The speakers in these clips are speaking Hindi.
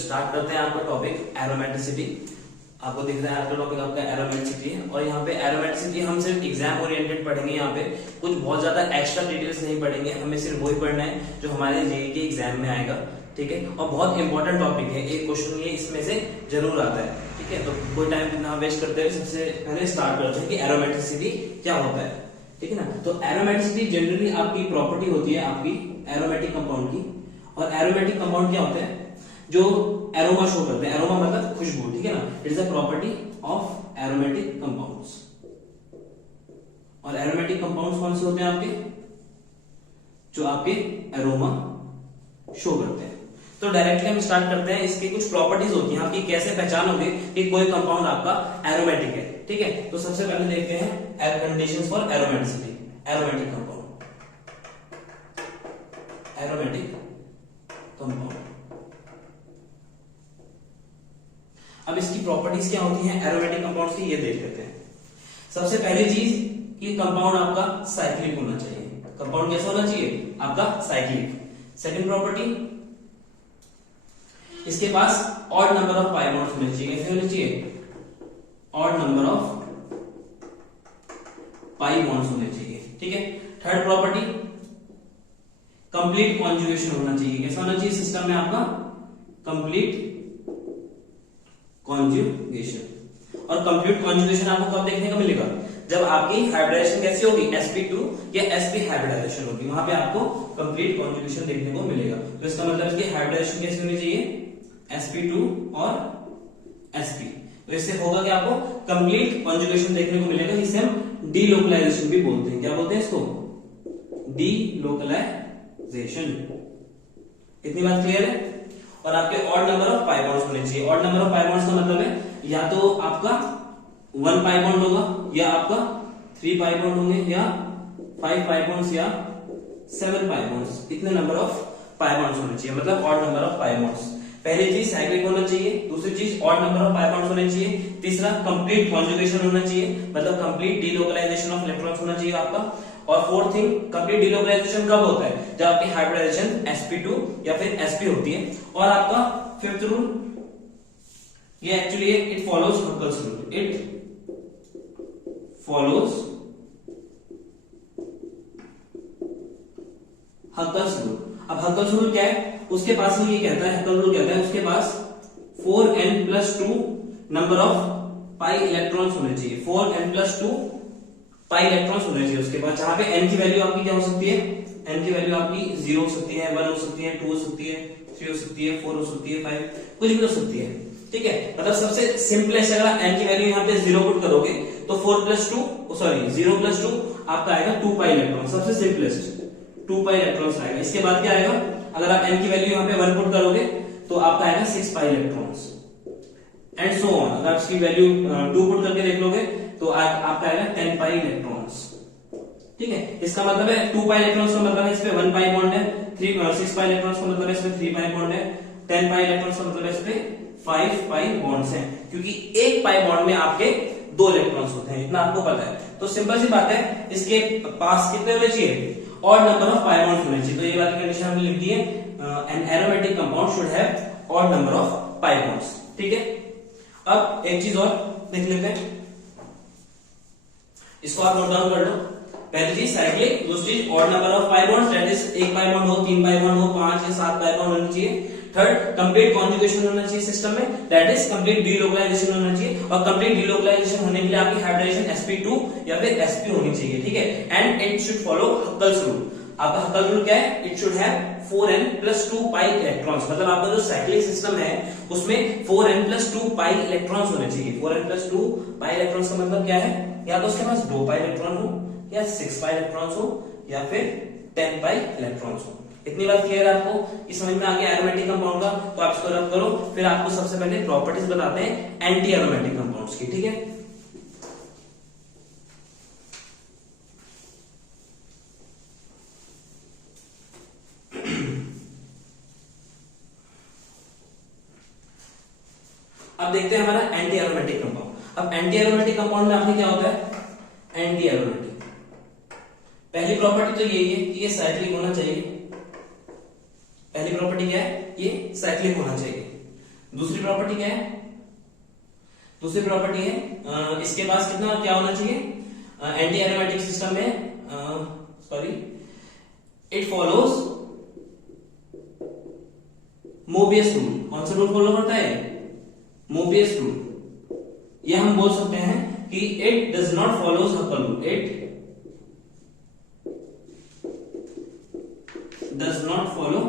स्टार्ट करते हैं आपका टॉपिक एरोमेटिसिटी। आपको दिख रहा है आपका टॉपिक आपका एरोमेटिसिटी है, और यहाँ पे एरोमेटिसिटी हम सिर्फ एग्जाम ओरिएंटेड पढ़ेंगे। यहाँ पे कुछ बहुत ज्यादा एक्स्ट्रा डिटेल्स नहीं पढ़ेंगे, हमें सिर्फ वही पढ़ना है जो हमारे जेईई के एग्जाम में आएगा, ठीक है। और बहुत इंपॉर्टेंट टॉपिक है, एक क्वेश्चन ये इसमें से जरूर आता है, ठीक है। तो कोई टाइम ना वेस्ट करते हुए सबसे पहले स्टार्ट करते हैं कि एरोमेटिसिटी क्या होता है, ठीक है ना। तो एरोमेटिसिटी जनरली आपकी प्रॉपर्टी होती है आपकी एरोमेटिक कंपाउंड की, और एरोमेटिक कंपाउंड क्या होते हैं जो एरोमा शो करते हैं। एरोमा मतलब खुशबू, ठीक है ना। It is a property of aromatic compounds. और एरोमेटिक कंपाउंड्स कौन से होते हैं आपके, जो आपके एरोमा शो करते हैं। तो डायरेक्टली हम स्टार्ट करते हैं, इसकी कुछ प्रॉपर्टीज होती हैं आपकी, कैसे पहचान होगी कि कोई कंपाउंड आपका एरोमेटिक है, ठीक है। तो सबसे पहले देखते हैं conditions for aromaticity. Aromatic compound, aromatic compound. अब इसकी प्रॉपर्टीज क्या होती हैं एरोमेटिक कंपाउंड्स की, ये देख लेते हैं। सबसे पहली चीज कि कंपाउंड आपका साइक्लिक होना चाहिए। कंपाउंड कैसा होना चाहिए आपका, साइक्लिक। सेकंड प्रॉपर्टी, इसके पास odd number of pi bonds होने चाहिए। कैसे होने चाहिए, odd number of pi bonds होने चाहिए, ठीक है। थर्ड प्रॉपर्टी, कंप्लीट कॉन्जुगेशन होना चाहिए। कैसा होना चाहिए सिस्टम में आपका, कंप्लीट कॉन्जुगेशन। और कंप्लीट कॉन्जुगेशन आपको कब देखने को मिलेगा, जब आपकी हाइब्रिडाइजेशन कैसी होगी, sp2 या sp हाइब्रिडाइजेशन होगी, वहां पे आपको कंप्लीट कॉन्जुगेशन देखने को मिलेगा। तो इसका मतलब इसकी हाइब्रिडाइजेशन कैसी होनी चाहिए, sp2 और sp। तो इससे होगा कि आपको कंप्लीट कॉन्जुगेशन देखने को मिलेगा, जिसे हम डीलोकलाइजेशन भी बोलते हैं। क्या बोलते हैं इसको, डीलोकलाइजेशन। इतनी बात क्लियर है। और आपके odd number of pi bonds होने चाहिए। Odd number of pi bonds का मतलब है या तो आपका 1 पाई बॉन्ड होगा, या आपका 3 पाई बॉन्ड होंगे, या 5 पाई बॉन्ड्स, या 7 पाई बॉन्ड्स। इतने नंबर ऑफ पाई बॉन्ड्स होने चाहिए, मतलब odd number of pi bonds. पहली चीज साइक्लिक होना चाहिए, दूसरी चीज odd number of pi bonds होने चाहिए, तीसरा कंप्लीट कॉन्जुगेशन होना चाहिए, मतलब कंप्लीट डीलोकलाइजेशन ऑफ इलेक्ट्रॉन्स होना चाहिए आपका। और फोर्थ थिंग, कंप्लीट डीलोकलाइजेशन कब होता है, जब आपकी हाइब्रिडाइजेशन sp2 या फिर sp होती है। और आपका फिफ्थ रूल, ये actually it follows Huckel's rule. It follows Huckel's rule. अब हक्कल्स रूल क्या है, उसके पास ही ये कहता है, हक्कल रूल कहता है उसके पास 4n+2 number of pi electrons होने चाहिए। 4n+2 पाई इलेक्ट्रॉन्स होने चाहिए उसके पास, जहां पे n की वैल्यू आपकी क्या हो सकती है, n की वैल्यू आपकी 0 हो सकती है, 1 हो सकती है, 2 हो सकती है, 3 हो सकती है, 4 हो सकती है, 5 कुछ भी हो सकती है, ठीक है। मतलब सबसे सिंपलेस्ट, अगर n की वैल्यू यहाँ पे 0 पुट करोगे तो 0+2 आपका आएगा 2 पाई इलेक्ट्रॉन। सबसे सिंपलेस्ट 2 पाई इलेक्ट्रॉन्स आएगा। इसके बाद क्या आएगा, अगर आप n की वैल्यू यहाँ पे 1 पुट करोगे तो आपका आएगा 6 pi electrons, and so on. अगर इसकी वैल्यू 2 पुट करके देख लोगे तो आपका आएगा 10 पाई इलेक्ट्रॉन्स, ठीक है। इसका मतलब है 2 पाई इलेक्ट्रॉन्स का मतलब है इस पे 1 पाई बॉन्ड है, 6 पाई इलेक्ट्रॉन्स का मतलब है इस पे 3 पाई बॉन्ड है, 10 पाई इलेक्ट्रॉन्स का मतलब है इस पे 5 पाई बॉन्ड्स हैं, क्योंकि एक पाई बॉन्ड में आपके 2 इलेक्ट्रॉन्स होते हैं, इतना आपको पता है। तो सिंपल सी बात है, इसके पास कितने होने चाहिए, odd number of pi bonds होने चाहिए। तो ये वाली कंडीशन हमने लिख दी है, an aromatic compound should have odd number of pi bonds, ठीक है। अब एक चीज और देख लेते हैं, इसको आप नोट डाउन कर लो। पहली चीज साइक्लिक, दूसरी चीज odd number of pi bonds, that is 1 pi bond हो, 3 पाई बॉन्ड हो, 5 या 7 पाई बॉन्ड होना चाहिए। थर्ड, कंप्लीट कॉन्जुगेशन होना चाहिए सिस्टम में, दैट इज कंप्लीट डीलोकलाइजेशन होना चाहिए। और कंप्लीट डीलोकलाइजेशन होने के लिए आपकी हाइब्रिडाइजेशन sp2 या फिर sp होनी चाहिए, ठीक है। And it should follow Huckel's rule. आपका हक्कल रूल क्या है, it should have 4n+2 pi electrons, मतलब आपका जो साइक्लिक सिस्टम है उसमें 4n+2 पाई इलेक्ट्रॉन्स होने चाहिए। 4n+2 पाई इलेक्ट्रॉन्स का मतलब क्या है, या तो उसके पास 2 पाई इलेक्ट्रॉन हो, या 6 पाई इलेक्ट्रॉन्स हो, या फिर 10 पाई इलेक्ट्रॉन्स हो। इतनी बात क्लियर है आपको, इस समझ में आ गया एरोमेटिक कंपाउंड का। तो आप इसको रब करो, फिर आपको सबसे पहले प्रॉपर्टीज बताते हैं एंटी एरोमेटिक कंपाउंड्स की, ठीक है। अब देखते हैं हमारा एंटी एरोमेटिक कंपाउंड। अब एंटी एरोमेटिक कंपाउंड में आपके क्या होता है, एंटी एरोमेटिक। पहली प्रॉपर्टी तो यही है कि ये साइक्लिक होना चाहिए। पहली प्रॉपर्टी क्या है, ये साइक्लिक होना चाहिए। दूसरी प्रॉपर्टी क्या है? दूसरी प्रॉपर्टी है इसके पास कितना क्या होना चाहिए? एंटी एरोमेटिक सिस्टम में इट फॉलोज मोबियस रूल। कौन सा रूल फॉलो करता है? Mobius rule. ये हम बोल सकते हैं कि it does not follows हकल rule. It does not follow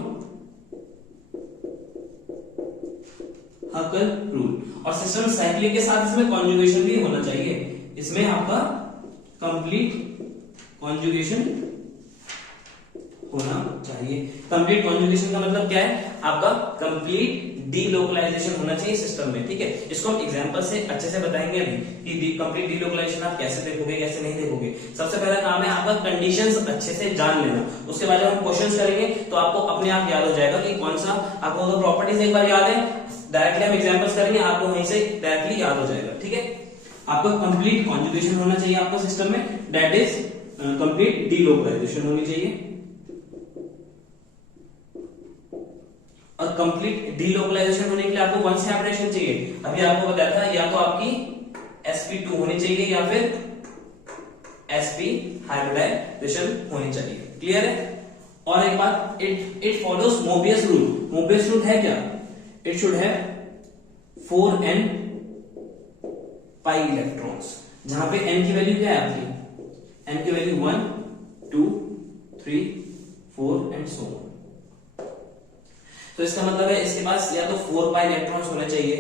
हकल rule. और सिस्टम साइक्लिक के साथ इसमें कॉन्जुगेशन भी होना चाहिए। इसमें आपका कंप्लीट कॉन्जुगेशन होना चाहिए। कंप्लीट कॉन्जुगेशन का मतलब क्या है? आपका कंप्लीट डीलोकलाइजेशन होना चाहिए सिस्टम में। ठीक है, इसको हम एग्जांपल से अच्छे से बताएंगे अभी कि कंप्लीट डीलोकलाइजेशन आप कैसे देखोगे, कैसे नहीं देखोगे। सबसे पहला काम है आपका कंडीशंस अच्छे से जान लेना। उसके बाद जब हम क्वेश्चंस करेंगे तो आपको अपने आप याद हो जाएगा कि कौन सा आपको अगर प्रॉपर्टीज एक बार याद है, डायरेक्टली हम एग्जांपल्स करेंगे, आपको वहीं से डायरेक्टली याद हो जाएगा। ठीक है, आपका कंप्लीट कॉन्जुगेशन होना चाहिए आपको सिस्टम में, दैट इज कंप्लीट डीलोकलाइजेशन होनी चाहिए। और कंप्लीट डीलोकलाइजेशन होने के लिए आपको कौन सी हाइब्रिडाइजेशन चाहिए? अभी आपको बताया था, या तो आपकी sp2 होनी चाहिए या फिर sp हाइब्रिडाइजेशन होनी चाहिए। क्लियर है? और एक बात, it follows Mobius rule. Mobius rule है क्या? It should have 4n pi electrons, जहां पे n की वैल्यू क्या है आपकी? n की वैल्यू 1 2 3 4 एंड सो ऑन। तो इसका मतलब है इसके पास या तो 4 पाई इलेक्ट्रॉन्स होने चाहिए,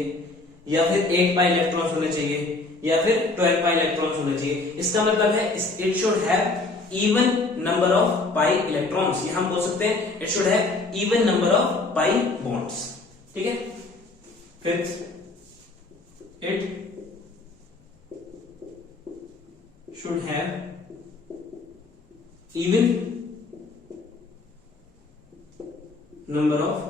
या फिर 8 पाई इलेक्ट्रॉन्स होने चाहिए, या फिर 12 पाई इलेक्ट्रॉन्स होने चाहिए। इसका मतलब है it should have even number of pi electrons. ये हम बोल सकते हैं it should have even number of pi bonds. ठीक है, फिर it should have even number of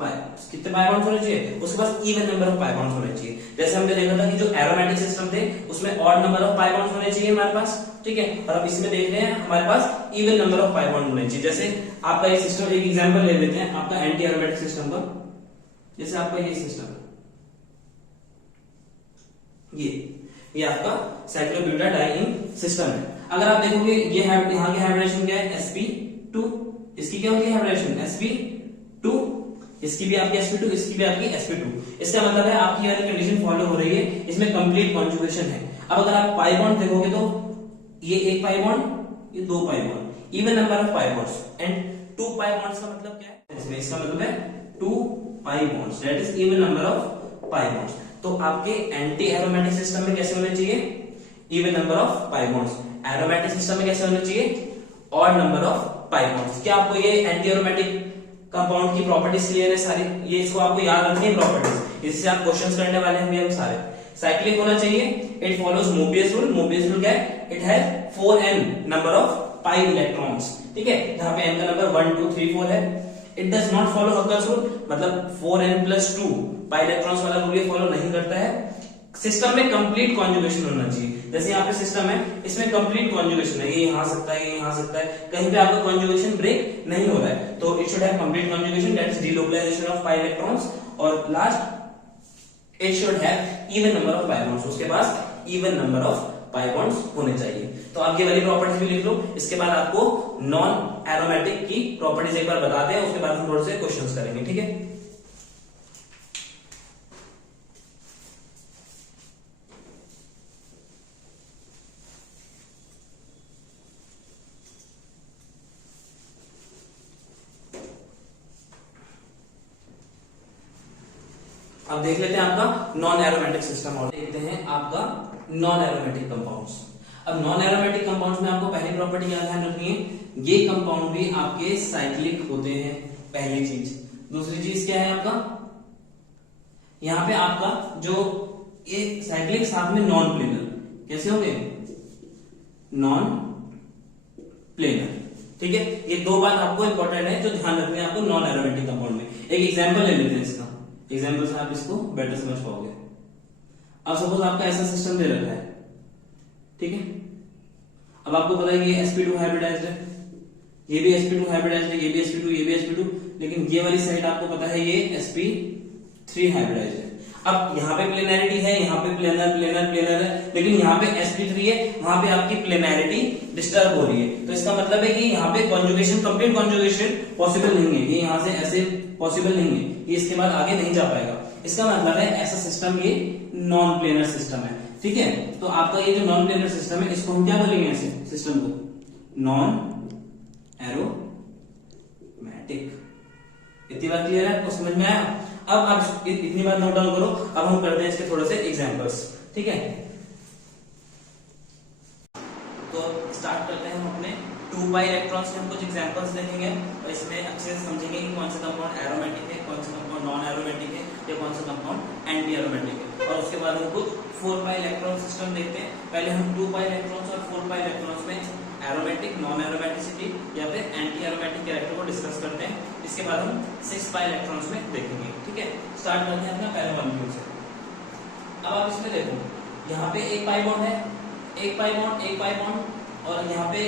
pi. कितने पाई बॉन्ड्स होने चाहिए? उसके पास even number of pi bonds होने चाहिए। जैसे हमने देखा था कि जो एरोमेटिक सिस्टम थे उसमें odd number of pi bonds होने चाहिए हमारे पास। ठीक है, और अब इसमें देख रहे हैं हमारे पास even number of pi bond होने चाहिए। जैसे आपका ये सिस्टम, एक एग्जांपल ले लेते हैं आपका एंटी एरोमेटिक सिस्टम का। जैसे आपका ये सिस्टम, ये आपका साइक्लोब्यूटाडाइईन सिस्टम है। अगर आप देखोगे ये यहाँ की हाइब्रिडेशन क्या है? sp2। इसकी क्या होती है हाइब्रिडेशन? sp2। इसकी भी आपकी sp2, इसकी भी आपकी sp2। इसका मतलब है आपकी वाली कंडीशन फॉलो हो रही है, इसमें कंप्लीट कॉन्जुगेशन है। अब अगर आप पाई बॉन्ड देखोगे तो ये 1 पाई बॉन्ड, ये 2 pi bond, even number of pi bonds. And 2 pi bonds का मतलब क्या है? इसमें इसका मतलब है 2 pi bonds, that is even number of pi bonds. तो आपके एंटी एरोमेटिक सिस्टम में कैसे होने चाहिए? Even number of pi bonds. Aromatic system में कैसे होने चाहिए? Odd number of pi bonds. क्या आपको ये एंटी एरोमेटिक कंपाउंड की प्रॉपर्टीज क्लियर है सारी? ये इसको आपको याद रखनी है प्रॉपर्टीज, इससे आप क्वेश्चंस करने वाले हैं हम सारे। साइक्लिक होना चाहिए, it follows Mobius rule. Mobius rule क्या है? It has 4n number of pi electrons. ठीक है, जहां पे n का नंबर 1 2 3 4 है। It does not follow Huckel's rule, मतलब 4n+2 पाई इलेक्ट्रॉन्स वाला रूल ये फॉलो नहीं करता है। सिस्टम में कंप्लीट कॉन्जुगेशन होना चाहिए। जैसे यहाँ पे सिस्टम है, इसमें कंप्लीट कॉन्जुगेशन है, ये यहाँ सकता है, ये यहाँ सकता है, कहीं पे आपका कॉन्जुगेशन ब्रेक नहीं हो रहा है। तो it should have complete conjugation, that is delocalization of pi electrons. और last, it should have even number of pi bonds. उसके पास even number of pi bonds होने चाहिए। तो आप ये वाली प्रॉपर्टीज भी लिख लो। इसके बाद आपको नॉन एरोमेटिक की प्रॉपर्टीज एक बार बताते हैं, उसके बाद हम थोड़े से क्वेश्चंस करेंगे। ठीक है, अब देख लेते हैं आपका नॉन एरोमेटिक सिस्टम और देखते हैं आपका नॉन एरोमेटिक कंपाउंड्स। अब नॉन एरोमेटिक कंपाउंड्स में आपको पहली प्रॉपर्टी क्या ध्यान रखनी है? ये कंपाउंड भी आपके साइक्लिक होते हैं, पहली चीज। दूसरी चीज क्या है आपका? यहाँ पे आपका जो ये साइक्लिक साथ में नॉन प्लेनर कैसे होंगे? Non planar. ठीक है, ये दो बात आपको इंपॉर्टेंट है जो ध्यान रखनी है आपको नॉन एरोमेटिक कंपाउंड में। एक एग्जांपल ले लेते हैं इसका, एग्जाम्पल से आप इसको बेटर समझ पाओगे। अब सपोज आपका ऐसा सिस्टम दे रखा है, ठीक है। अब आपको पता है ये sp2 हाइब्रिडाइज्ड है, ये भी sp2 हाइब्रिडाइज्ड है, ये भी sp2, ये भी sp2, लेकिन ये वाली साइड आपको पता है ये sp 3 हाइब्रिडाइज्ड है। अब यहाँ पे प्लेनैरिटी है, यहाँ पे प्लेनर प्लेनर प्लेनर है, लेकिन यहाँ पे sp3 है, वहां पे आपकी प्लेनैरिटी डिस्टर्ब हो रही है। तो इसका मतलब है कि यहाँ पे कॉन्जुगेशन, कंप्लीट कॉन्जुगेशन पॉसिबल नहीं है, ये यहाँ से ऐसे पॉसिबल नहीं है, ये इसके बाद आगे नहीं जा पाएगा। इसका मतलब है ऐसा सिस्टम ये नॉन प्लेनर सिस्टम है, ठीक है। तो आपका ये जो नॉन प्लेनर सिस्टम है, इसको हम क्या बोलेंगे, ऐसे सिस्टम को नॉन एरोमैटिक। इतनी बात क्लियर है, आपको समझ में आया? अब आप इतनी बात नोट डाउन करो। अब हम करते हैं इसके थोड़े से एग्जांपल्स, ठीक है। तो स्टार्ट करते हैं हम अपने 2 इलेक्ट्रॉन्स के हम कुछ एग्जांपल्स देखेंगे और इसमें अच्छे से समझेंगे कि कौन सा कंपाउंड एरोमेटिक है, कौन सा कंपाउंड नॉन एरोमेटिक है, या कौन सा कंपाउंड एंटी एरोमेटिक है। और उसके बाद हम कुछ 4 इलेक्ट्रॉन सिस्टम देखते हैं। पहले हम 2 इलेक्ट्रॉन्स और 4 इलेक्ट्रॉन्स में एरोमेटिक, नॉन एरोमेटिसिटी या फिर एंटी एरोमेटिक कैरेक्टर को डिस्कस करते हैं। इसके बाद हम 6 इलेक्ट्रॉन्स में देखेंगे, ठीक है। स्टार्ट करते हैं अपना पहले मॉलिक्यूल से। अब आप इसमें देखो, यहाँ पे एक पाई बॉन्ड है, एक पाई बॉन्ड, और यहाँ पे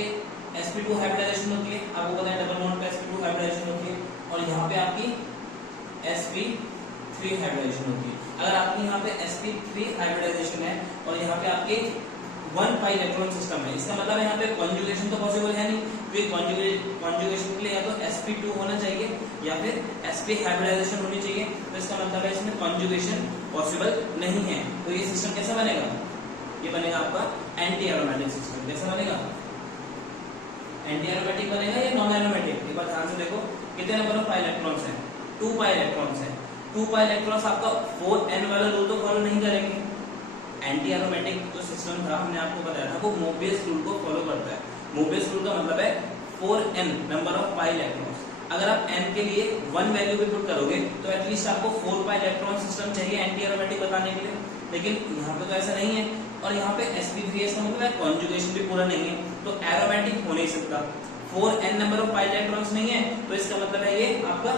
sp2 हाइब्रिडाइजेशन होती है। आपको पता है डबल बॉन्ड पे sp2 हाइब्रिडाइजेशन होती है, और यहाँ पे आपकी sp3 हाइब्रिडाइजेशन होती है। अगर आपकी यहाँ पे sp3 हाइब्रिडाइजेशन है और यहाँ पे आपके 1 इलेक्ट्रॉन सिस्टम है, इसका मतलब यहाँ पे कॉन्जुगेशन तो पॉसिबल है नहीं, क्योंकि कॉन्जुगेशन के लिए या तो sp2 होना चाहिए या फिर sp हाइब्रिडाइजेशन होनी चाहिए। तो इसका मतलब है इसमें कॉन्जुगेशन पॉसिबल नहीं है। तो ये सिस्टम कैसा बनेगा, ये बनेगा आपका एंटी एरोमेटिक सिस्टम। कैसा बनेगा, एंटी एरोमेटिक बनेगा या नॉन एरोमेटिक? एक बार ध्यान से देखो, कितने नंबर ऑफ इलेक्ट्रॉन्स हैं, 2 इलेक्ट्रॉन्स हैं। 2 इलेक्ट्रॉन्स आपका 4n वाला रूल तो फॉलो नहीं करेंगे। एंटी एरोमेटिक जो सिस्टम था, हमने आपको बताया था, वो मोबियस रूल को फॉलो करता है। मोबियस रूल का मतलब है 4n नंबर ऑफ इलेक्ट्रॉन्स। अगर आप n के लिए 1 वैल्यू भी पुट करोगे तो एटलीस्ट आपको 4 इलेक्ट्रॉन सिस्टम चाहिए एंटी एरोमेटिक बताने के लिए, लेकिन यहाँ पे तो ऐसा नहीं है। और यहाँ पे sp3 का मतलब है कॉन्जुगेशन भी पूरा नहीं है, तो एरोमेटिक हो नहीं सकता। 4n नंबर ऑफ इलेक्ट्रॉन्स नहीं है, तो इसका मतलब है ये आपका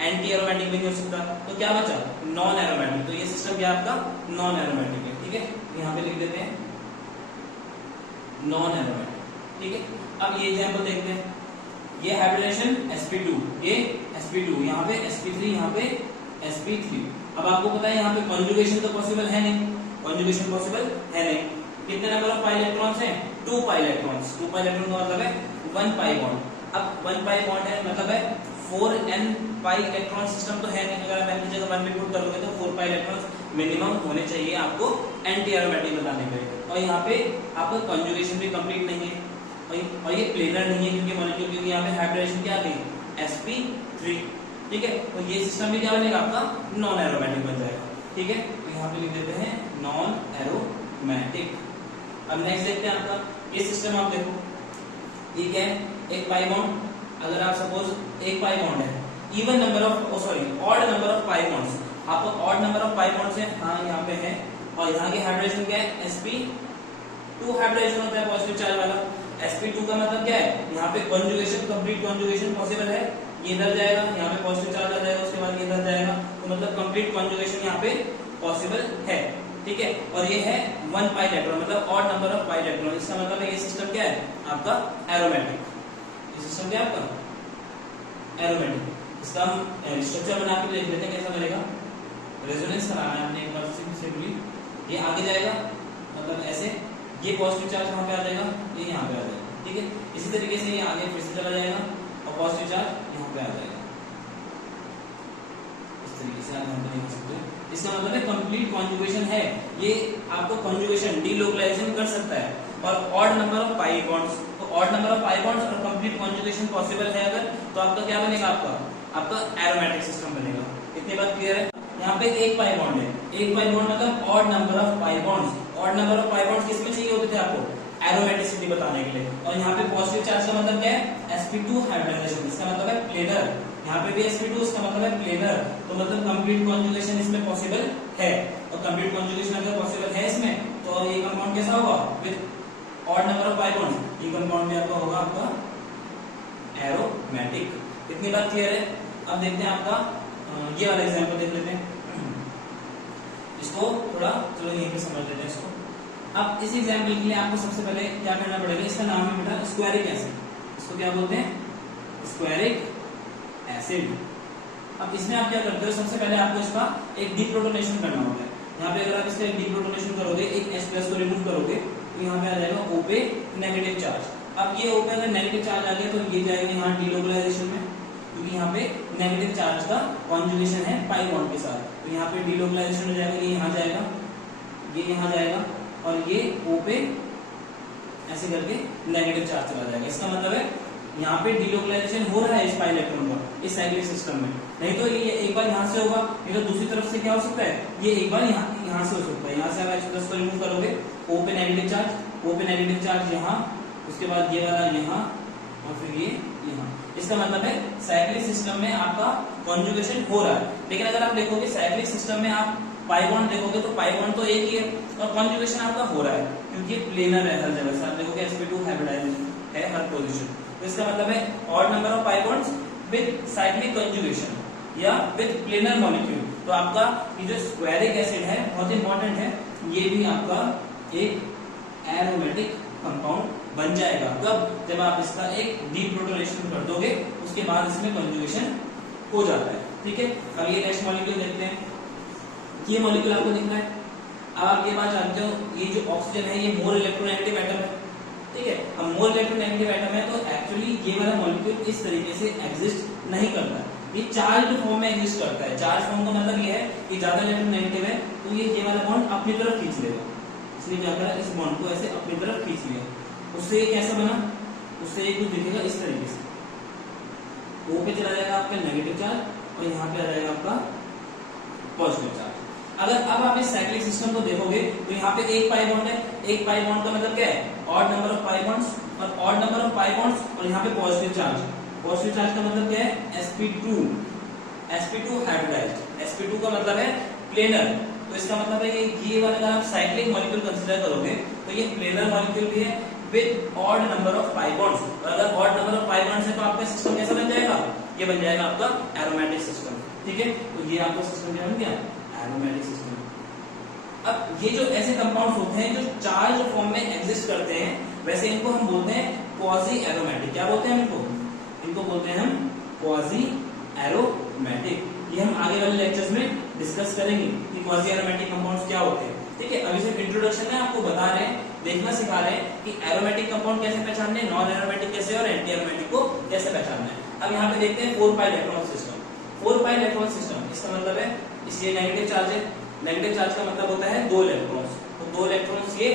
एंटी एरोमेटिक भी नहीं हो सकता। तो क्या बचा, नॉन एरोमेटिक। तो ये सिस्टम क्या आपका नॉन एरोमेटिक है, ठीक है। यहाँ पे लिख देते हैं नॉन एरोमेटिक, ठीक है। अब ये एग्जांपल देखते हैं, ये हाइब्रिडेशन sp2, ये sp2, यहाँ पे sp3, यहाँ पे sp3। अब आपको पता है यहाँ पे कॉन्जुगेशन तो पॉसिबल है नहीं, कॉन्जुगेशन पॉसिबल है नहीं। कितने नंबर ऑफ इलेक्ट्रॉन्स हैं, 2 इलेक्ट्रॉन्स। 2 इलेक्ट्रॉन का मतलब है 1 पाई बॉन्ड। अब 1 पाई बॉन्ड है, मतलब है 4n पाई इलेक्ट्रॉन सिस्टम तो है नहीं। अगर आप n की जगह 1 भी पुट करोगे तो 4 पाई इलेक्ट्रॉन्स मिनिमम होने चाहिए आपको एंटी एरोमेटिक बताने के लिए। और यहाँ पे आपका कॉन्जुगेशन भी कंप्लीट नहीं है, और ये प्लेनर नहीं है क्योंकि मॉलिक्यूल, क्योंकि यहाँ पे हाइब्रिडेशन क्या आ गई, sp3, ठीक है। तो ये सिस्टम भी क्या बनेगा, आपका नॉन एरोमेटिक बन जाएगा, ठीक है। तो यहाँ पे लिख देते हैं नॉन एरोमेटिक। अब नेक्स्ट देखते हैं आपका ये सिस्टम। आप देखो, ये क्या है, एक पाई बॉन्ड। अगर आप सपोज एक पाई बॉन्ड है, even number of odd number of pi bonds, आपको odd number of pi bonds है, हाँ यहाँ पे है। और यहाँ की हाइब्रिडेशन क्या है, sp2 हाइब्रिडेशन होता है पॉजिटिव चार्ज वाला। sp2 का मतलब क्या है, यहाँ पे कॉन्जुगेशन, कंप्लीट कॉन्जुगेशन पॉसिबल है। ये इधर जाएगा, यहाँ पे पॉजिटिव चार्ज आ जाएगा, उसके बाद ये इधर जाएगा, तो मतलब कंप्लीट कॉन्जुगेशन यहाँ पे पॉसिबल है, ठीक है। और ये है 1 पाई इलेक्ट्रॉन, मतलब odd number of pi electron. इसका मतलब है ये सिस्टम क्या है, आपका एरोमेटिक। ये सिस्टम क्या है आपका एरोमेटिक। इसका हम स्ट्रक्चर बना के देख लेते हैं कैसा बनेगा। रेजोनेंस कराना है हमने एक बार सिंपली, ये आगे जाएगा, मतलब ऐसे, ये पॉजिटिव चार्ज कहाँ पे आ जाएगा, ये यहाँ पे आ जाएगा, ठीक है। इसी तरीके से ये आगे फिर से चला जाएगा और पॉजिटिव चार्ज यहाँ पे आ जाएगा। इस तरीके से आप यहाँ पे देख सकते हैं। इसका मतलब है कंप्लीट कॉन्जुगेशन है, ये आपको कॉन्जुगेशन डीलोकलाइजेशन कर सकता है। और odd number of pi bonds, तो odd number of pi bonds और कंप्लीट कॉन्जुगेशन पॉसिबल है अगर, तो आपका क्या बनेगा, आपका एरोमेटिक सिस्टम बनेगा। इतनी बात क्लियर है। यहाँ पे एक पाई बॉन्ड है, एक पाई बॉन्ड मतलब odd number of pi bonds. Odd number of pi bonds किसमें चाहिए होते थे आपको, एरोमेटिसिटी बताने के लिए। और यहाँ पे पॉजिटिव चार्ज का मतलब क्या है, sp2 हाइब्रिडाइजेशन, इसका मतलब है प्लेनर। यहाँ पे भी sp2, इसका मतलब है प्लेनर। तो मतलब कंप्लीट कॉन्जुगेशन इसमें पॉसिबल है। और कंप्लीट कॉन्जुगेशन अगर पॉसिबल है इसमें, तो ये कंपाउंड कैसा होगा, with odd number of pi bonds. ये कंपाउंड भी आपका होगा आपका एरोमेटिक। इतनी बात क्लियर है। अब देखते हैं आपका ये वाला एग्जांपल देख लेते हैं, इसको थोड़ा चलो यहीं पे समझ लेते हैं इसको। अब इस एग्जांपल के लिए आपको सबसे पहले क्या करना पड़ेगा, इसका नाम है बेटा स्क्वायरिक एसिड। इसको क्या बोलते हैं, स्क्वायरिक एसिड, अब इसमें आप क्या करते हो, सबसे पहले आपको इसका एक डीप्रोटोनेशन करना होगा। यहाँ पे अगर आप इसका एक डीप्रोटोनेशन करोगे, एक H+ को रिमूव करोगे, तो यहाँ पे आ जाएगा O पे नेगेटिव चार्ज। अब ये O पे अगर नेगेटिव चार्ज आ गया तो ये जाएगा यहाँ डीलोकलाइजेशन में, क्योंकि यहाँ पे नेगेटिव चार्ज का कॉन्जुगेशन है पाई बॉन्ड के साथ, तो यहाँ पे डीलोकलाइजेशन हो जाएगा, ये यहाँ जाएगा, ये यहाँ जाएगा, और ये O पे ऐसे करके नेगेटिव चार्ज चला जाएगा। इसका मतलब है यहाँ पे डीलोकलाइजेशन हो रहा है इस पाई इलेक्ट्रॉन का इस साइक्लिक सिस्टम में। नहीं तो ये एक बार यहाँ से होगा, नहीं तो दूसरी तरफ से क्या हो सकता है, ये एक बार यहाँ से हो सकता है। यहाँ से आप H+ को रिमूव करोगे, O पे नेगेटिव चार्ज, O पे नेगेटिव चार्ज यहाँ, उसके बाद ये वाला यहाँ, और फिर ये यहाँ। इसका मतलब है साइक्लिक सिस्टम में आपका कॉन्जुगेशन हो रहा है। लेकिन अगर आप देखोगे साइक्लिक सिस्टम में आप पाई बॉन्ड देखोगे तो पाई बॉन्ड तो एक ही है और कॉन्जुगेशन आपका हो रहा है, क्योंकि प्लेनर है हर जगह से। आप देखोगे sp2 हाइब्रिडाइज्ड है हर पोजीशन, तो इसका मतलब है odd number of pi bonds with cyclic conjugation या विद प्लेनर मॉलिक्यूल। तो आपका ये जो स्क्वायरिक एसिड है बहुत इंपॉर्टेंट है, ये भी आपका एक एरोमेटिक कंपाउंड बन जाएगा। कब? जब आप इसका एक डीप्रोटोनेशन कर दोगे, उसके बाद इसमें कॉन्जुगेशन हो जाता है। ठीक है, अब ये नेक्स्ट मॉलिक्यूल देखते हैं। ये मॉलिक्यूल आपको दिख रहा है। अब आप ये बात जानते हो, ये जो ऑक्सीजन है ये मोर इलेक्ट्रोनेगेटिव एटम है। ठीक है, अब मोर इलेक्ट्रोनेगेटिव एटम है तो एक्चुअली ये वाला मॉलिक्यूल इस तरीके से एग्जिस्ट नहीं करता, ये चार्ज फॉर्म में एग्जिस्ट करता है। चार्ज फॉर्म का मतलब ये है कि ज्यादा इलेक्ट्रोनेगेटिव है तो ये वाला बॉन्ड अपनी तरफ खींच लेगा, इसलिए क्या करा, इस बॉन्ड को ऐसे अपनी तरफ खींच लिया। उससे ये कैसा बना, उससे ये कुछ दिखेगा इस तरीके से, O पे चला जाएगा आपका नेगेटिव चार्ज और यहाँ पे आ जाएगा आपका पॉजिटिव चार्ज। अगर अब आप इस साइक्लिक सिस्टम को देखोगे तो यहाँ पे एक पाई बॉन्ड है, एक पाई बॉन्ड का मतलब क्या है, odd number of pi bonds, और odd number of pi bonds और यहाँ पे पॉजिटिव चार्ज। पॉजिटिव चार्ज का मतलब क्या है, sp2 हाइब्रिडाइज्ड। sp2 का मतलब है प्लेनर, तो इसका मतलब है ये वाला अगर आप साइक्लिक मॉलिक्यूल कंसीडर करोगे तो ये प्लेनर मॉलिक्यूल भी है with odd number of pi bonds. और अगर odd number of pi bonds है तो आपका सिस्टम कैसा बन जाएगा, ये बन जाएगा आपका एरोमेटिक सिस्टम। ठीक है, तो ये आपका सिस्टम क्या बन गया, एरोमेटिक सिस्टम। अब ये जो ऐसे कंपाउंड्स होते हैं जो चार्ज फॉर्म में एग्जिस्ट करते हैं, वैसे इनको हम बोलते हैं क्वाजी एरोमेटिक। क्या बोलते हैं इनको बोलते हैं हम क्वाजी एरोमेटिक। ये हम आगे वाले लेक्चर्स में डिस्कस करेंगे कि क्वाजी एरोमेटिक कंपाउंड्स क्या होते हैं। ठीक है, अभी सिर्फ इंट्रोडक्शन में आपको बता रहे हैं, देखना सिखा रहे हैं कि एरोमेटिक कंपाउंड कैसे पहचानने, नॉन एरोमेटिक कैसे और एंटी एरोमेटिक को कैसे पहचानना है। अब यहाँ पे देखते हैं 4 pi electron system. 4 pi electron system, इसका मतलब है इसलिए नेगेटिव चार्ज है, नेगेटिव चार्ज का मतलब होता है 2 इलेक्ट्रॉन्स, तो 2 इलेक्ट्रॉन्स ये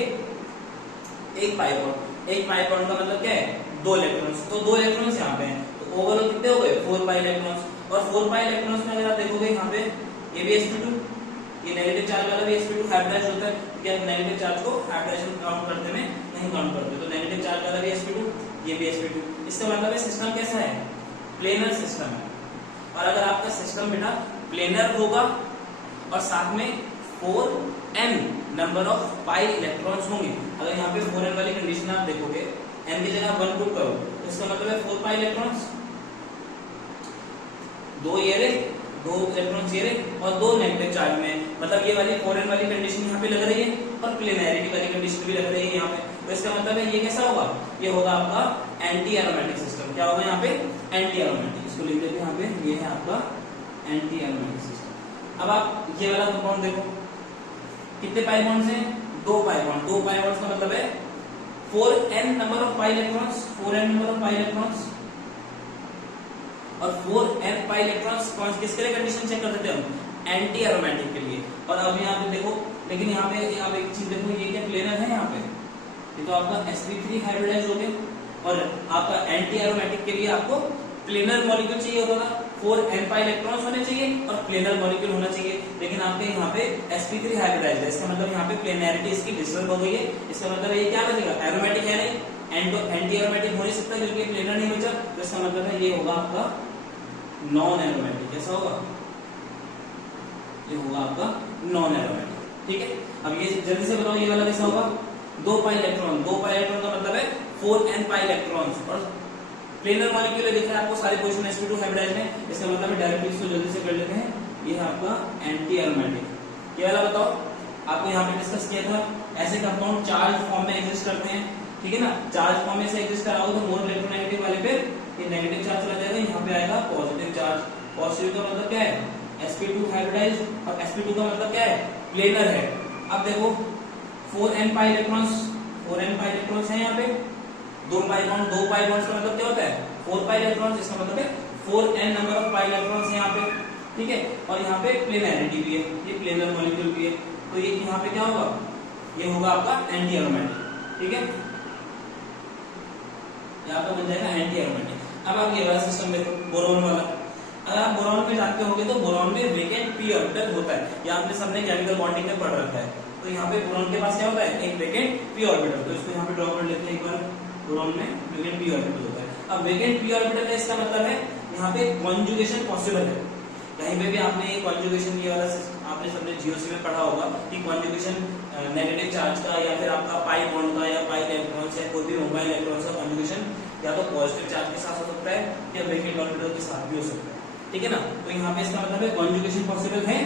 एक पाई बॉन्ड, एक पाई बॉन्ड का मतलब क्या है, 2 इलेक्ट्रॉन्स, तो 2 इलेक्ट्रॉन्स यहाँ पे हैं, तो ओवरऑल कितने हो गए 4 पाई इलेक्ट्रॉन्स। और 4 पाई इलेक्ट्रॉन्स में अगर आप देखोगे यहाँ पे ये भी sp2, ये नेगेटिव चार्ज वाला भी sp2 हाइब्रिडाइज्ड होता है, क्योंकि आप नेगेटिव चार्ज को हाइब्रिडाइजेशन काउंट करते में नहीं काउंट करते, तो नेगेटिव चार्ज वाला भी sp2, ये भी sp2। इसका मतलब है सिस्टम कैसा है, प्लेनर सिस्टम है। और अगर आपका सिस्टम बेटा प्लेनर होगा और साथ में 4n number of pi electrons होंगे, अगर यहाँ पे 4n वाली कंडीशन आप देखोगे, n की जगह 1 पुट करो, तो इसका मतलब है 4 पाई इलेक्ट्रॉन्स, 2 ये रे, 2 इलेक्ट्रॉन्स ये रे और 2 नेगेटिव चार्ज में, मतलब ये वाली 4n वाली कंडीशन यहाँ पे लग रही है और प्लेनैरिटी वाली कंडीशन भी लग रही है यहाँ पे। तो इसका मतलब है ये कैसा होगा, ये होगा आपका एंटी एरोमेटिक सिस्टम। क्या होगा यहाँ पे, एंटी एरोमेटिक। इसको लिख देते हैं यहाँ पे, ये है आपका एंटी एरोमेटिक सिस्टम। अब आप ये वाला कंपाउंड देखो, कितने पाई बॉन्ड्स हैं, 2 पाई बॉन्ड। 2 पाई बॉन्ड्स का मतलब है 4n number of pi electrons, 4n number of pi electrons और 4n पाई इलेक्ट्रॉन्स। कौन किसके लिए कंडीशन चेक करते थे हम, एंटी एरोमेटिक के लिए। और अब यहाँ पे देखो, लेकिन यहाँ पे आप एक चीज देखो, ये क्या प्लेनर है यहाँ पे, ये तो आपका sp3 हाइब्रिडाइज हो गया, और आपका एंटी एरोमेटिक के लिए आपको प्लेनर मॉलिक्यूल चाहिए होता था, 4n पाई इलेक्ट्रॉन्स होने चाहिए और प्लेनर मॉलिक्यूल होना चाहिए, लेकिन आपके यहाँ पे sp3 हाइब्रिडाइज है। इसका मतलब यहाँ पे प्लेनैरिटी इसकी डिस्टर्ब हो गई है। इसका मतलब ये क्या बचेगा, एरोमेटिक है नहीं, एंटी एरोमेटिक हो नहीं सकता क्योंकि प्लेनर नहीं बचा, तो इसका मतलब है ये होगा आपका नॉन एरोमेटिक। कैसा होगा, ये होगा आपका नॉन एरोमेटिक। ठीक है, अब ये जल्दी से बताओ, ये वाला कैसा होगा, 2 पाई इलेक्ट्रॉन। 2 पाई इलेक्ट्रॉन का मतलब है 4n पाई इलेक्ट्रॉन्स और प्लेनर मॉलिक्यूल दिख रहा है आपको सारे पोजीशन sp2 हाइब्रिडाइज्ड में। इसका मतलब है डायरेक्टली इसको जल्दी से कर लेते हैं, ये है आपका एंटी एरोमेटिक। ये वाला बताओ, आपको यहाँ पे डिस्कस किया था, ऐसे कंपाउंड चार्ज फॉर्म में एग्जिस्ट करते हैं। ठीक है ना, चार्ज फॉर्म में से एग्जिस्ट कराओ तो मोर इलेक्ट्रोनेगेटिव वाले पे ये नेगेटिव चार्ज चला जाएगा, यहाँ पे आएगा पॉजिटिव चार्ज। पॉजिटिव का मतलब क्या है, sp2 हाइब्रिडाइज्ड, और sp2 का मतलब क्या है, प्लेनर है। अब देखो 4n pi electrons, 4n pi electrons है यहाँ पे, दो पाई बॉन्ड का मतलब क्या होता है 4 पाई इलेक्ट्रॉन्स, इसका मतलब है 4n number of pi electrons है यहाँ पे, ठीक है। और यहाँ पे प्लेनरिटी भी है, ये प्लेनर मॉलिक्यूल भी है, तो ये यहाँ पे क्या होगा, ये होगा आपका एंटी एरोमेटिक, ठीक है, यहाँ पे बन जाएगा एंटी एरोमेटिक। अब आप ये वाला सिस्टम देखो, बोरॉन वाला, अगर आप बोरॉन में जानते होंगे तो बोरॉन में वेकेंट p ऑर्बिटल होता है, ये आपने सबने केमिकल बॉन्डिंग में पढ़ रखा है। तो यहाँ पे बोरॉन के पास क्या होता है, एक वेकेंट p ऑर्बिटल, तो इसको यहाँ पे ड्रॉ कर लेते हैं एक बार, बोरॉन में वेकेंट p ऑर्बिटल होता है। अब वेकेंट p ऑर्बिटल है, इसका मतलब है यहाँ पे कॉन्जुगेशन पॉसिबल है, कहीं पे भी आपने ये कॉन्जुगेशन ये वाला आपने सबने जीओसी में पढ़ा होगा कि कॉन्जुगेशन नेगेटिव चार्ज का या फिर आपका पाई बॉन्ड का या पाई इलेक्ट्रॉन्स या कोई भी मोबाइल इलेक्ट्रॉन्स का कॉन्जुगेशन या तो पॉजिटिव चार्ज के साथ हो सकता है या वेकेंट ऑर्बिटल के साथ भी हो सकता है, ठीक है ना। तो यहाँ पे इसका मतलब है कॉन्जुगेशन पॉसिबल है,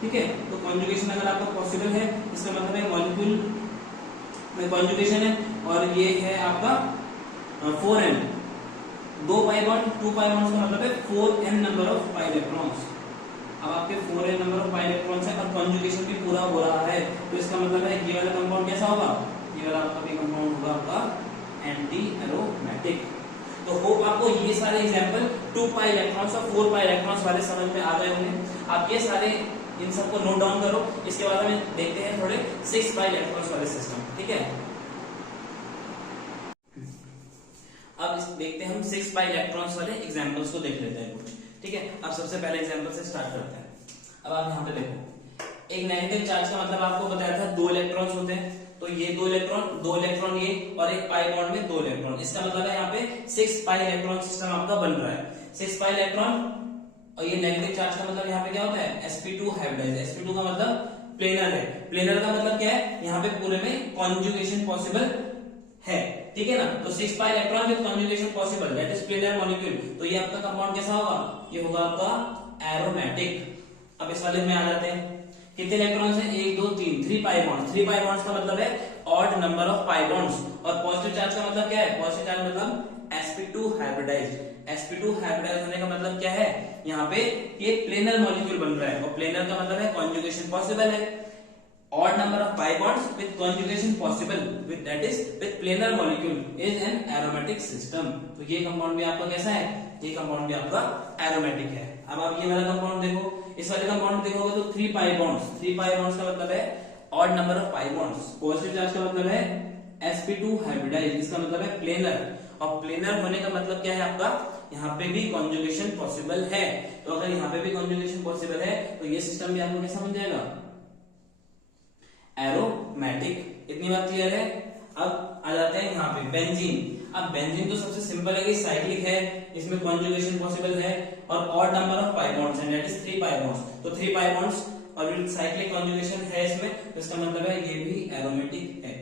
ठीक है। तो कॉन्जुगेशन अगर आपको पॉसिबल है, इसका मतलब है मॉलिक्यूल में कॉन्जुगेशन है, और ये है आपका 4n, 2 pi bond 2 pi bonds का मतलब है 4n number of pi electrons. अब आपके 4n number of pi electrons है और कॉन्जुगेशन भी पूरा हो रहा है, तो इसका मतलब है ये वाला कंपाउंड कैसा होगा, ये वाला आपका भी कंपाउंड होगा आपका एंटी एरोमेटिक। तो होप आपको ये सारे एग्जांपल 2 पाई इलेक्ट्रॉन्स और 4 पाई इलेक्ट्रॉन्स वाले समझ में आ गए होंगे। आप ये सारे इन सबको नोट डाउन करो, इसके बाद हमें देखते हैं थोड़े 6 पाई इलेक्ट्रॉन्स वाले सिस्टम, ठीक है। अब देखते हैं हम 6 पाई इलेक्ट्रॉन्स वाले एग्जांपल्स को देख लेते हैं कुछ, ठीक है। अब सबसे पहले एग्जांपल से स्टार्ट करते हैं। अब आप यहाँ पे देखो, एक नेगेटिव चार्ज का मतलब आपको बताया था 2 इलेक्ट्रॉन्स होते हैं, तो ये 2 इलेक्ट्रॉन ये, और एक पाई बॉन्ड में 2 इलेक्ट्रॉन, इसका मतलब है यहाँ पे 6 पाई इलेक्ट्रॉन सिस्टम आपका बन रहा है, 6 पाई इलेक्ट्रॉन। और ये नेगेटिव चार्ज का मतलब यहाँ पे क्या होता है, sp2 हाइब्रिडाइज्ड, sp2 का मतलब प्लेनर है, प्लेनर का मतलब क्या है, यहाँ पे पूरे में कॉन्जुगेशन पॉसिबल है, ठीक है ना। तो 6 pi electron with conjugation possible, that is planar molecule, तो ये आपका कंपाउंड कैसा होगा, ये होगा आपका एरोमेटिक। अब इस वाले में आ जाते हैं, कितने इलेक्ट्रॉन्स हैं, 1 2 3, 3 पाई बॉन्ड्स, 3 पाई बॉन्ड्स का मतलब है odd number of pi bonds, और पॉजिटिव चार्ज का मतलब क्या है, पॉजिटिव चार्ज मतलब sp2 हाइब्रिडाइज्ड, sp2 हाइब्रिडाइज्ड होने का मतलब क्या है, यहाँ पे ये प्लेनर मॉलिक्यूल बन रहा है, और प्लेनर का मतलब है कॉन्जुगेशन पॉसिबल है, odd number of pi bonds with conjugation possible with that is with planar molecule is an aromatic system। तो ये कंपाउंड भी आपका कैसा है, ये कंपाउंड भी आपका एरोमेटिक है। अब आप ये वाला कंपाउंड देखो, इस वाले कंपाउंड देखोगे तो 3 पाई बॉन्ड्स, 3 पाई बॉन्ड्स का मतलब है odd number of pi bonds, positive charge का मतलब है sp2 हाइब्रिडाइज्ड, इसका मतलब है प्लेनर, और प्लेनर होने का मतलब क्या है आपका, यहाँ पे भी कॉन्जुगेशन पॉसिबल है। तो अगर यहाँ पे भी कॉन्जुगेशन पॉसिबल है तो ये सिस्टम भी आपको कैसा बन जाएगा, एरोमेटिक। इतनी बात क्लियर है। अब आ जाते हैं यहाँ पे बेंजीन। अब बेंजीन तो सबसे सिंपल है कि साइक्लिक है, इसमें कॉन्जुगेशन पॉसिबल है और odd number of pi bonds हैं, दैट इज 3 पाई बॉन्ड्स, तो 3 पाई बॉन्ड्स और साइक्लिक कॉन्जुगेशन है इसमें, तो इसका मतलब है ये भी एरोमेटिक है।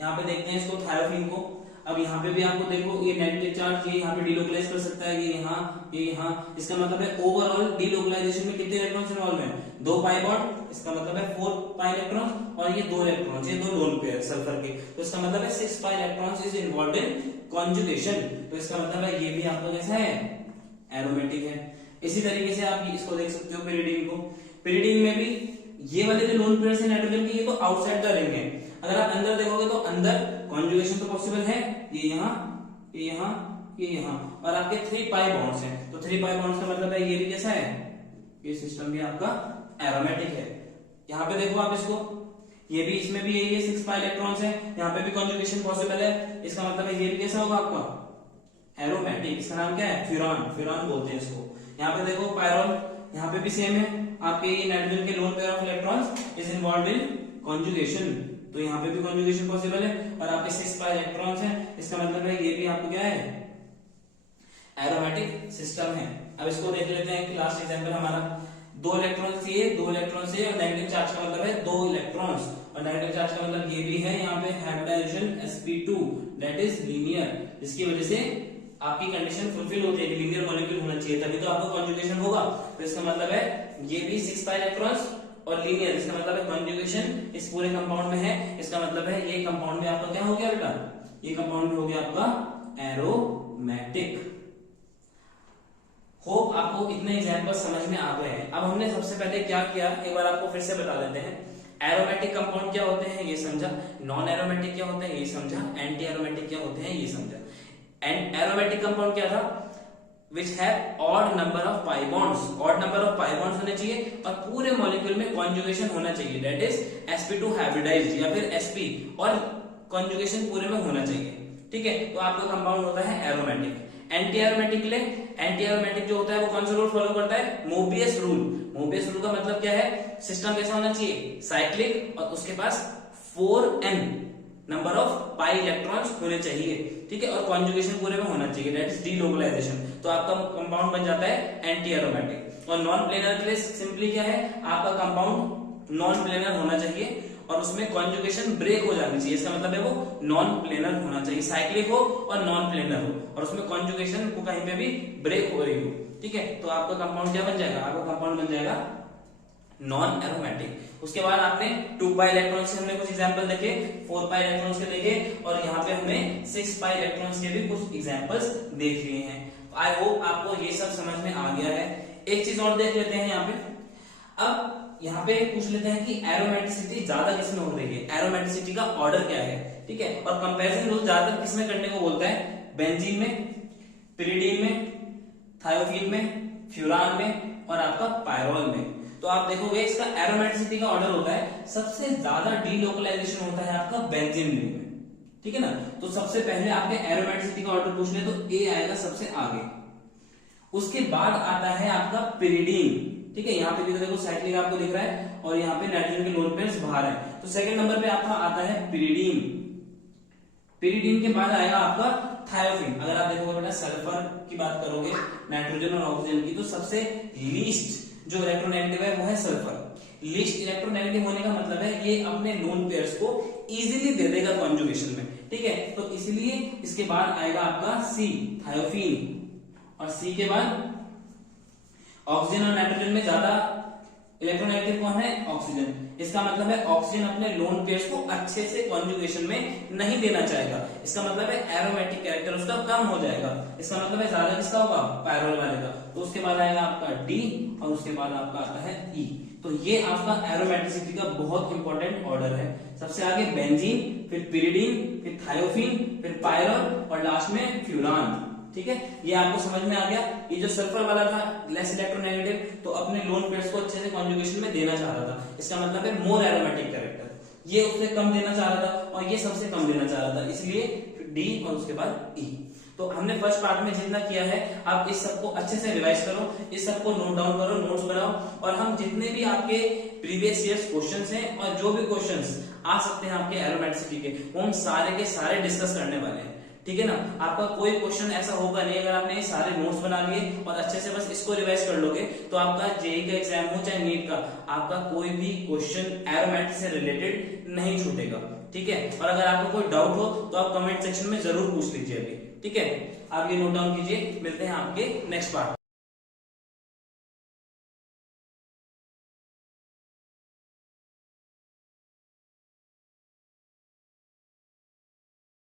यहाँ पे देखते हैं इसको थायोफीन को। अब यहाँ पे भी आपको देखो ये नेगेटिव चार्ज ये यहाँ पे डिलोकलाइज कर सकता है, ये यहाँ, इसका मतलब है ओवरऑल डिलोकलाइजेशन में कितने इलेक्ट्रॉन्स इन्वॉल्व हैं, 2 पाई बॉन्ड, इसका मतलब है 4 पाई इलेक्ट्रॉन, और ये 2 इलेक्ट्रॉन्स, ये 2 लोन पेयर सल्फर के, तो इसका मतलब है 6 pi electrons is involved in conjugation, तो इसका मतलब है ये भी आपका कैसा है, एरोमेटिक है। इसी तरीके से आप इसको देख सकते हो पेरिडीन को। पेरिडीन में भी ये वाले जो लोन पेयर्स हैं नाइट्रोजन के, ये तो आउटसाइड द रिंग है, अगर आप अंदर देखोगे तो अंदर कॉन्जुगेशन तो पॉसिबल है, ये यहाँ, ये यहाँ, ये यहाँ, और आपके 3 पाई बॉन्ड्स हैं, तो 3 पाई बॉन्ड्स का मतलब है ये भी कैसा है, ये सिस्टम भी आपका एरोमेटिक है। यहाँ पे देखो आप इसको, ये भी इसमें भी यही है, 6 पाई इलेक्ट्रॉन्स है, यहाँ पे भी कॉन्जुगेशन पॉसिबल है, इसका मतलब है ये भी कैसा होगा आपका एरोमेटिक। इसका नाम क्या है, फ्यूरान, फ्यूरान बोलते हैं इसको। यहाँ पे देखो पायरोल, यहाँ पे भी सेम है, आपके ये नाइट्रोजन के lone pair of electrons is involved in conjugation, तो यहाँ पे भी कॉन्जुगेशन पॉसिबल है, और आपके 6 पाई इलेक्ट्रॉन्स हैं, इसका मतलब है ये भी आपको क्या है, एरोमेटिक सिस्टम है। अब इसको देख लेते हैं कि लास्ट एग्जांपल हमारा 2 इलेक्ट्रॉन चाहिए, 2 इलेक्ट्रॉन चाहिए, और नेगेटिव चार्ज का मतलब है 2 इलेक्ट्रॉन्स, और नेगेटिव चार्ज का मतलब ये भी है यहाँ पे hybridisation sp2 that is linear, जिसकी वजह से आपकी कंडीशन फुलफिल होती है कि लीनियर मॉलिक्यूल होना चाहिए, तभी तो आपका कॉन्जुगेशन होगा। तो इसका मतलब है ये भी 6 पाई इलेक्ट्रॉन्स और लीनियर, इसका मतलब है कॉन्जुगेशन इस पूरे कंपाउंड में है, इसका मतलब है ये कंपाउंड में आपका क्या हो गया बेटा, ये कंपाउंड में हो गया आपका एरोमेटिक। होप आपको इतने एग्जाम्पल समझ में आ गए हैं। अब हमने सबसे पहले क्या किया, एक बार आपको फिर से बता देते हैं। एरोमेटिक कंपाउंड क्या होते हैं ये समझा, नॉन एरोमेटिक क्या होते हैं ये समझा, एंटी एरोमेटिक क्या होते हैं ये समझा। एंड एरोमेटिक कंपाउंड क्या था, which have odd number of pi bonds, odd number of pi bonds होने चाहिए और पूरे मॉलिक्यूल में कॉन्जुगेशन होना चाहिए, दैट इज sp2 हाइब्रिडाइज्ड या फिर sp, और कॉन्जुगेशन पूरे में होना चाहिए। ठीक है, तो आपका कंपाउंड होता है एरोमेटिक। एंटी एरोमेटिक के लिए, एंटी एरोमेटिक जो होता है वो कौन सा रूल फॉलो करता है, मोबियस रूल। मोबियस रूल का मतलब क्या है, सिस्टम कैसा होना चाहिए, साइक्लिक, और उसके पास 4n number of pi electrons होने चाहिए। ठीक है, और कॉन्जुगेशन पूरे में होना चाहिए, दैट इज डीलोकलाइजेशन। तो आपका कंपाउंड बन जाता है एंटी एरोमेटिक। और नॉन प्लेनर के लिए सिंपली क्या है, आपका कंपाउंड नॉन प्लेनर होना चाहिए और उसमें कॉन्जुगेशन ब्रेक हो जानी चाहिए। इसका मतलब है वो नॉन प्लेनर होना चाहिए, साइक्लिक हो और नॉन प्लेनर हो और उसमें कॉन्जुगेशन को कहीं पे भी ब्रेक हो रही हो। ठीक है, तो आपका कंपाउंड क्या बन जाएगा, आपका कंपाउंड बन जाएगा नॉन एरोमेटिक। उसके बाद आपने 2 पाई इलेक्ट्रॉन्स के हमने कुछ एग्जांपल देखे, 4 पाई इलेक्ट्रॉन्स के देखे और यहाँ पे हमने 6 पाई इलेक्ट्रॉन्स के भी कुछ एग्जांपल्स देख लिए हैं। आई होप आपको ये सब समझ में आ गया है। एक चीज और देख लेते हैं यहाँ पे। अब यहाँ पे पूछ लेते हैं कि एरोमेटिसिटी ज्यादा किसमें हो रही है, एरोमेटिसिटी का ऑर्डर क्या है। ठीक है, और कंपैरिजन रूल ज्यादातर किसमें करने को बोलता है, बेंजीन में, पिरिडीन में, थायोफीन में, फ्यूरान में और आपका पायरोल में। तो आप देखोगे इसका एरोमेटिसिटी का ऑर्डर होता है, सबसे ज्यादा डीलोकलाइजेशन होता है आपका बेंजीन रिंग में। ठीक है ना, तो सबसे पहले आपके एरोमेटिसिटी का ऑर्डर पूछ ले तो ए आएगा सबसे आगे, उसके बाद आता है आपका पिरिडीन। ठीक है, यहाँ पे भी देखो साइक्लिक आपको दिख रहा है और यहाँ पे नाइट्रोजन के लोन पेयर्स बाहर है, तो सेकंड नंबर पे आपका आता है पिरिडीन। पिरिडीन के बाद आएगा आपका थायोफीन। अगर आप देखोगे बेटा सल्फर की बात करोगे, नाइट्रोजन और ऑक्सीजन की, तो सबसे लीस्ट जो इलेक्ट्रोनेगेटिव है वो है सल्फर। लीस्ट इलेक्ट्रोनेगेटिव होने का मतलब है ये अपने लोन पेयर्स को इजीली दे देगा कॉन्जुगेशन में। ठीक है, तो इसलिए इसके बाद आएगा आपका सी, थायोफीन, और सी के बाद ऑक्सीजन और नाइट्रोजन में ज्यादा इलेक्ट्रोनेगेटिव कौन है, ऑक्सीजन। इसका मतलब है ऑक्सीजन अपने लोन पेयर्स को अच्छे से कॉन्जुगेशन में नहीं देना चाहेगा। इसका मतलब है एरोमेटिक कैरेक्टर उसका कम हो जाएगा। इसका मतलब है ज्यादा किसका होगा, पायरोल वाले का। तो उसके बाद आएगा आपका डी और उसके बाद आपका आता है ई। तो ये आपका एरोमेटिसिटी का बहुत इंपॉर्टेंट ऑर्डर है। सबसे आगे बेंजीन, फिर पिरिडीन, फिर थायोफीन, फिर पायरोल और लास्ट में फ्यूरान। ठीक है, ये आपको समझ में आ गया। ये जो सल्फर वाला था लेस इलेक्ट्रोनेगेटिव, तो अपने लोन पेयर्स को अच्छे से कॉन्जुगेशन में देना चाह रहा था। इसका मतलब है मोर एरोमेटिक कैरेक्टर, ये उससे कम देना चाह रहा था और ये सबसे कम देना चाह रहा था, इसलिए डी और उसके बाद ई। तो हमने फर्स्ट पार्ट में जितना किया है, आप इस सबको अच्छे से रिवाइज करो, इस सबको नोट डाउन करो, नोट्स बनाओ, और हम जितने भी आपके प्रीवियस ईयर्स क्वेश्चंस हैं और जो भी क्वेश्चंस आ सकते हैं आपके एरोमेटिसिटी के, वो हम सारे के सारे डिस्कस करने वाले हैं। ठीक है ना, आपका कोई क्वेश्चन ऐसा होगा नहीं अगर आपने सारे नोट्स बना लिए और अच्छे से बस इसको रिवाइज कर लोगे, तो आपका जेईई का एग्जाम हो चाहे नीट का, आपका कोई भी क्वेश्चन एरोमेटिक से रिलेटेड नहीं छूटेगा। ठीक है, और अगर आपको कोई डाउट हो तो आप कमेंट सेक्शन में जरूर पूछ लीजिए अभी। ठीक है, आप ये नोट डाउन कीजिए, मिलते हैं आपके नेक्स्ट पार्ट।